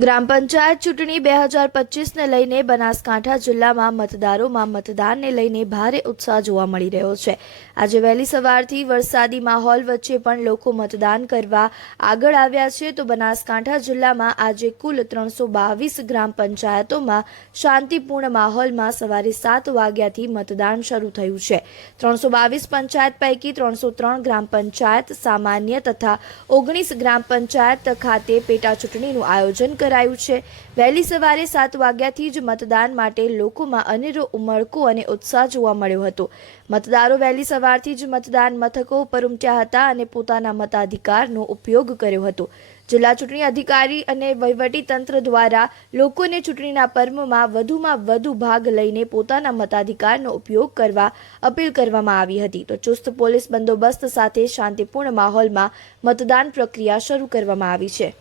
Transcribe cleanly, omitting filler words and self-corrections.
ગ્રામ પંચાયત ચૂંટણી 2025ને લઈને બનાસકાંઠા જિલ્લામાં મતદારોમાં મતદાનને લઈને ભારે ઉત્સાહ જોવા મળી રહ્યો છે। આજે વહેલી સવારથી વરસાદી માહોલ વચ્ચે પણ લોકો મતદાન કરવા આગળ આવ્યા છે। તો બનાસકાંઠા જિલ્લામાં આજે કુલ 322 ગ્રામ પંચાયતોમાં શાંતિપૂર્ણ માહોલમાં સવારે 7 વાગ્યાથી મતદાન શરૂ થયું છે। 322 પંચાયત પૈકી 303 ગ્રામ પંચાયત સામાન્ય તથા 19 ગ્રામ પંચાયત ખાતે પેટા ચૂંટણીનું આયોજન કરાયું છે। વહેલી સવારે 7 વાગ્યાથી જ મતદાન માટે લોકોમાં અનેરો ઉમળકો અને ઉત્સાહ જોવા મળ્યો હતો। મતદારો વહેલી સવારથી જ મતદાન મથકો પર ઉમટ્યા હતા અને પોતાના મતાધિકારનો ઉપયોગ કર્યો હતો। જિલ્લા ચૂંટણી અધિકારી અને વહીવટી તંત્ર દ્વારા લોકોને ચૂંટણીના પર્વમાં વધુ ભાગ લઈને પોતાના મતાધિકારનો ઉપયોગ કરવા અપીલ કરવામાં આવી હતી। તો ચુસ્ત પોલીસ બંદોબસ્ત સાથે શાંતિપૂર્ણ માહોલમાં મતદાન પ્રક્રિયા શરૂ કરવામાં આવી છે।